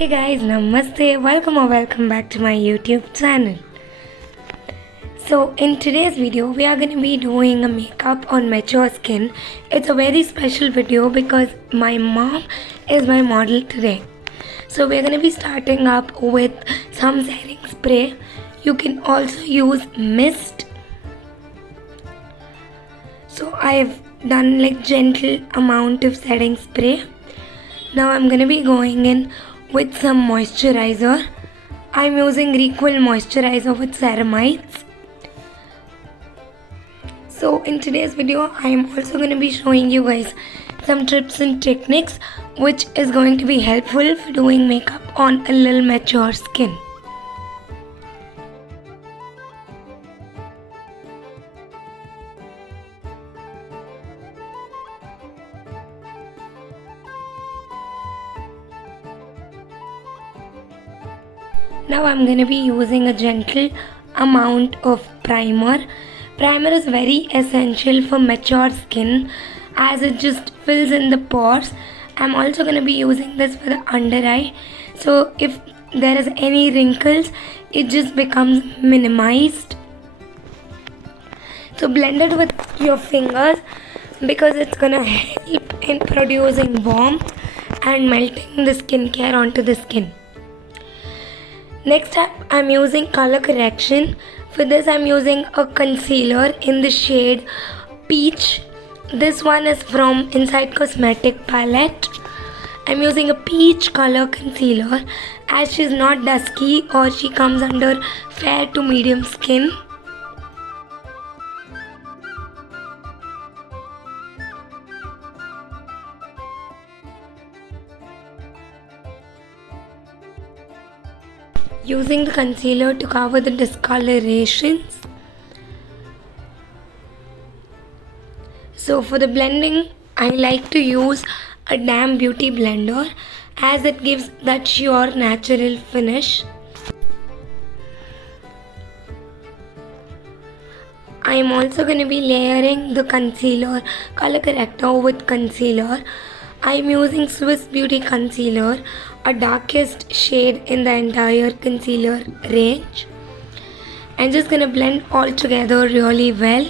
Hey guys, namaste, welcome back to my YouTube channel. So in today's video, we are going to be doing a makeup on mature skin. It's a very special video because my mom is my model today. So we're going to be starting up with some setting spray. You can also use mist. So I've done like gentle amount of setting spray. Now I'm going to be going in with some moisturizer. I'm using Gracefully moisturizer with ceramides. So in today's video, I am also going to be showing you guys some tips and techniques which is going to be helpful for doing makeup on a little mature skin. Now I'm going to be using a gentle amount of primer. Primer is very essential for mature skin as it just fills in the pores. I'm also going to be using this for the under eye. So if there is any wrinkles, it just becomes minimized. So blend it with your fingers because it's going to help in producing warmth and melting the skincare onto the skin. Next up, I'm using color correction. For this, I'm using a concealer in the shade Peach. This one is from Inside Cosmetic palette. I'm using a peach color concealer as she's not dusky or she comes under fair to medium skin. Using the concealer to cover the discolorations. So for the blending, I like to use a damp beauty blender as it gives that sheer natural finish. I am also going to be layering the concealer color corrector with concealer. I am using Swiss Beauty Concealer, a darkest shade in the entire concealer range. I'm just going to blend all together really well.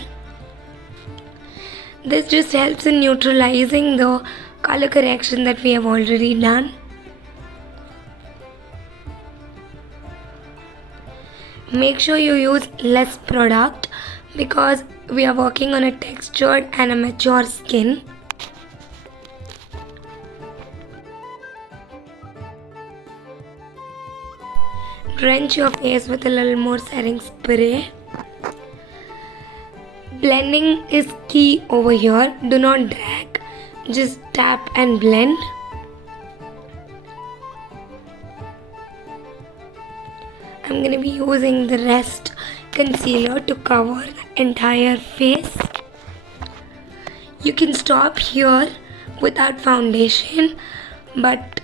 This just helps in neutralizing the color correction that we have already done. Make sure you use less product because we are working on a textured and a mature skin. Drench your face with a little more setting spray. Blending is key over here. Do not drag, just tap and blend. I'm going to be using the rest concealer to cover the entire face. You can stop here without foundation, but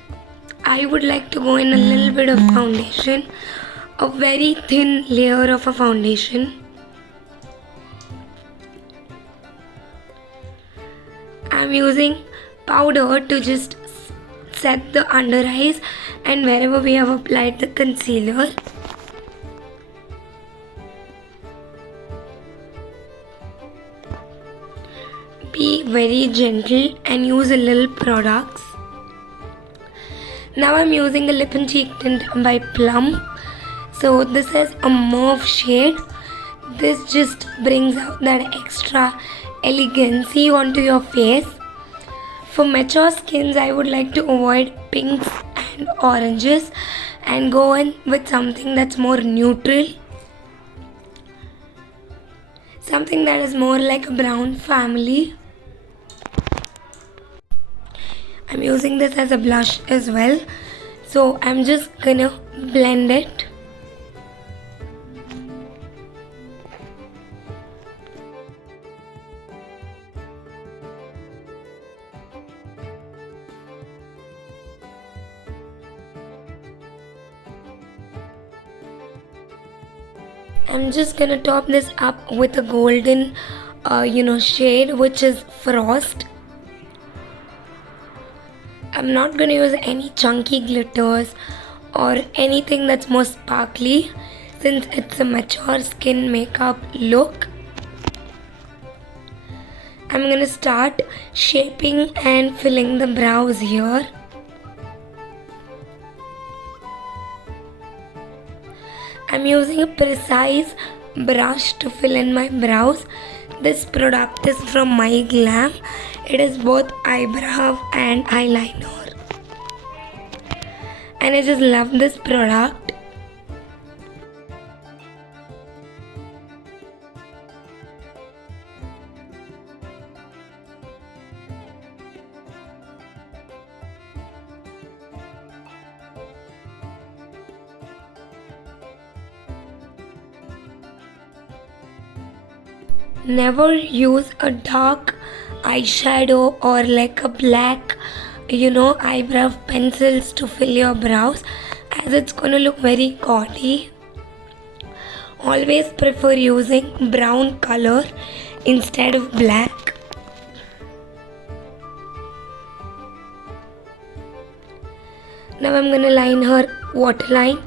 I would like to go in a little bit of foundation, a very thin layer of a foundation. I'm using powder to just set the under eyes and wherever we have applied the concealer. Be very gentle and use a little products. Now I'm using a lip and cheek tint by Plum. So this is a mauve shade. This just brings out that extra elegancy onto your face. For mature skins, I would like to avoid pinks and oranges and go in with something that's more neutral. Something that is more like a brown family. I'm using this as a blush as well. So I'm just gonna blend it. I'm just gonna top this up with a golden shade which is Frost. I'm not going to use any chunky glitters or anything that's more sparkly since it's a mature skin makeup look. I'm going to start shaping and filling the brows here. I'm using a precise brush to fill in my brows. This product is from My Glam. It is both eyebrow and eyeliner. And I just love this product. Never use a dark eyeshadow or like a black, eyebrow pencils to fill your brows, as it's gonna look very gaudy. Always prefer using brown color instead of black. Now I'm gonna line her waterline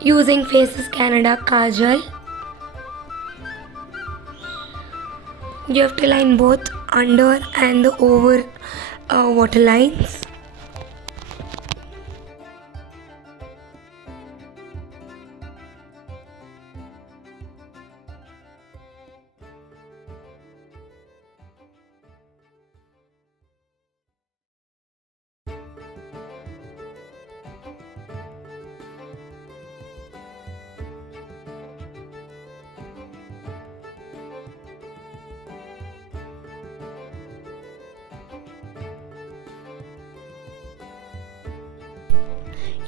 using Faces Canada Kajal. You have to line both under and the over waterlines.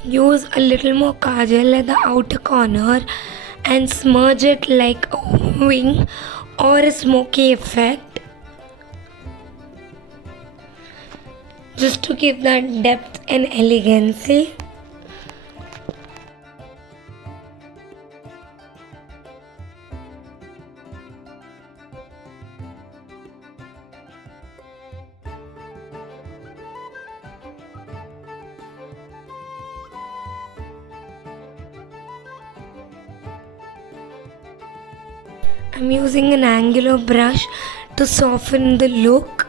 Use a little more kajal at the outer corner and smudge it like a wing or a smoky effect, just to give that depth and elegancy. I'm using an angular brush to soften the look.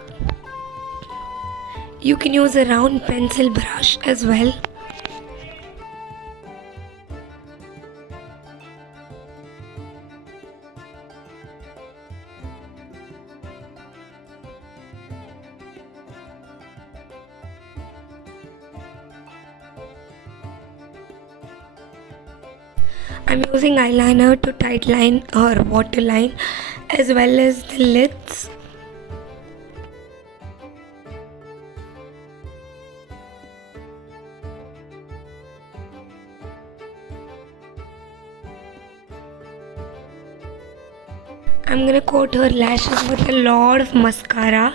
You can use a round pencil brush as well. I'm using eyeliner to tightline her waterline as well as the lids. I'm gonna coat her lashes with a lot of mascara.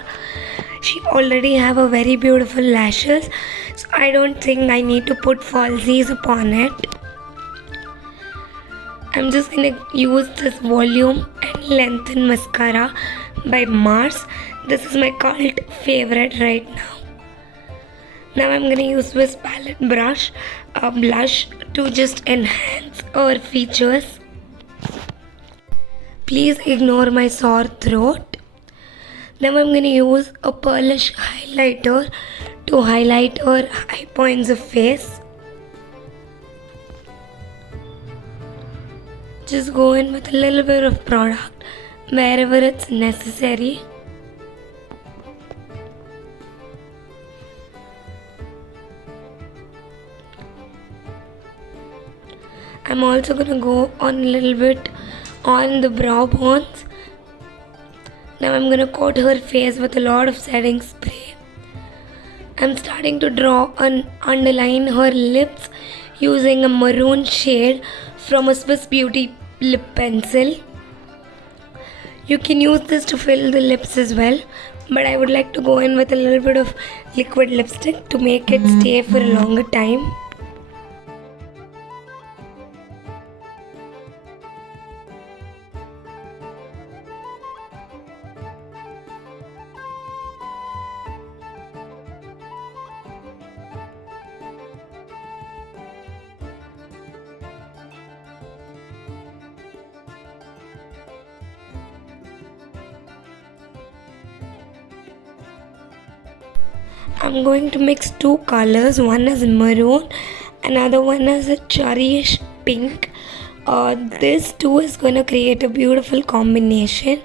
She already have a very beautiful lashes, so I don't think I need to put falsies upon it. I'm just gonna use this volume and lengthen mascara by Mars. This is my cult favorite right now. Now I'm gonna use this palette brush, blush to just enhance our features. Please ignore my sore throat. Now I'm gonna use a pearlish highlighter to highlight her high points of face. Just go in with a little bit of product wherever it's necessary. I'm also gonna go on a little bit on the brow bones. Now I'm gonna coat her face with a lot of setting spray. I'm starting to draw and underline her lips using a maroon shade from a Swiss Beauty lip pencil. You can use this to fill the lips as well, but I would like to go in with a little bit of liquid lipstick to make it stay for a longer time. I'm going to mix two colors. One is maroon, another one is a cherryish pink. This two is going to create a beautiful combination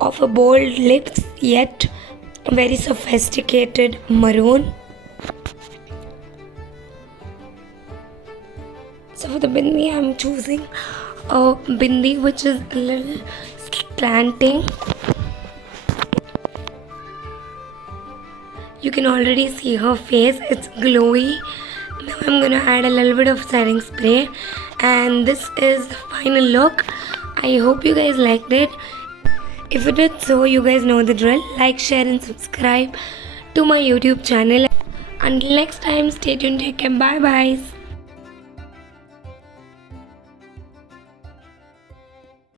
of a bold lips yet very sophisticated maroon. So for the bindi, I'm choosing a bindi which is a little slanting. You can already see her face, it's glowy. Now I'm gonna add a little bit of setting spray, and this is the final look. I hope you guys liked it. If you did so, you guys know the drill. Like, share and subscribe to my YouTube channel. Until next time, stay tuned, take care, bye bye.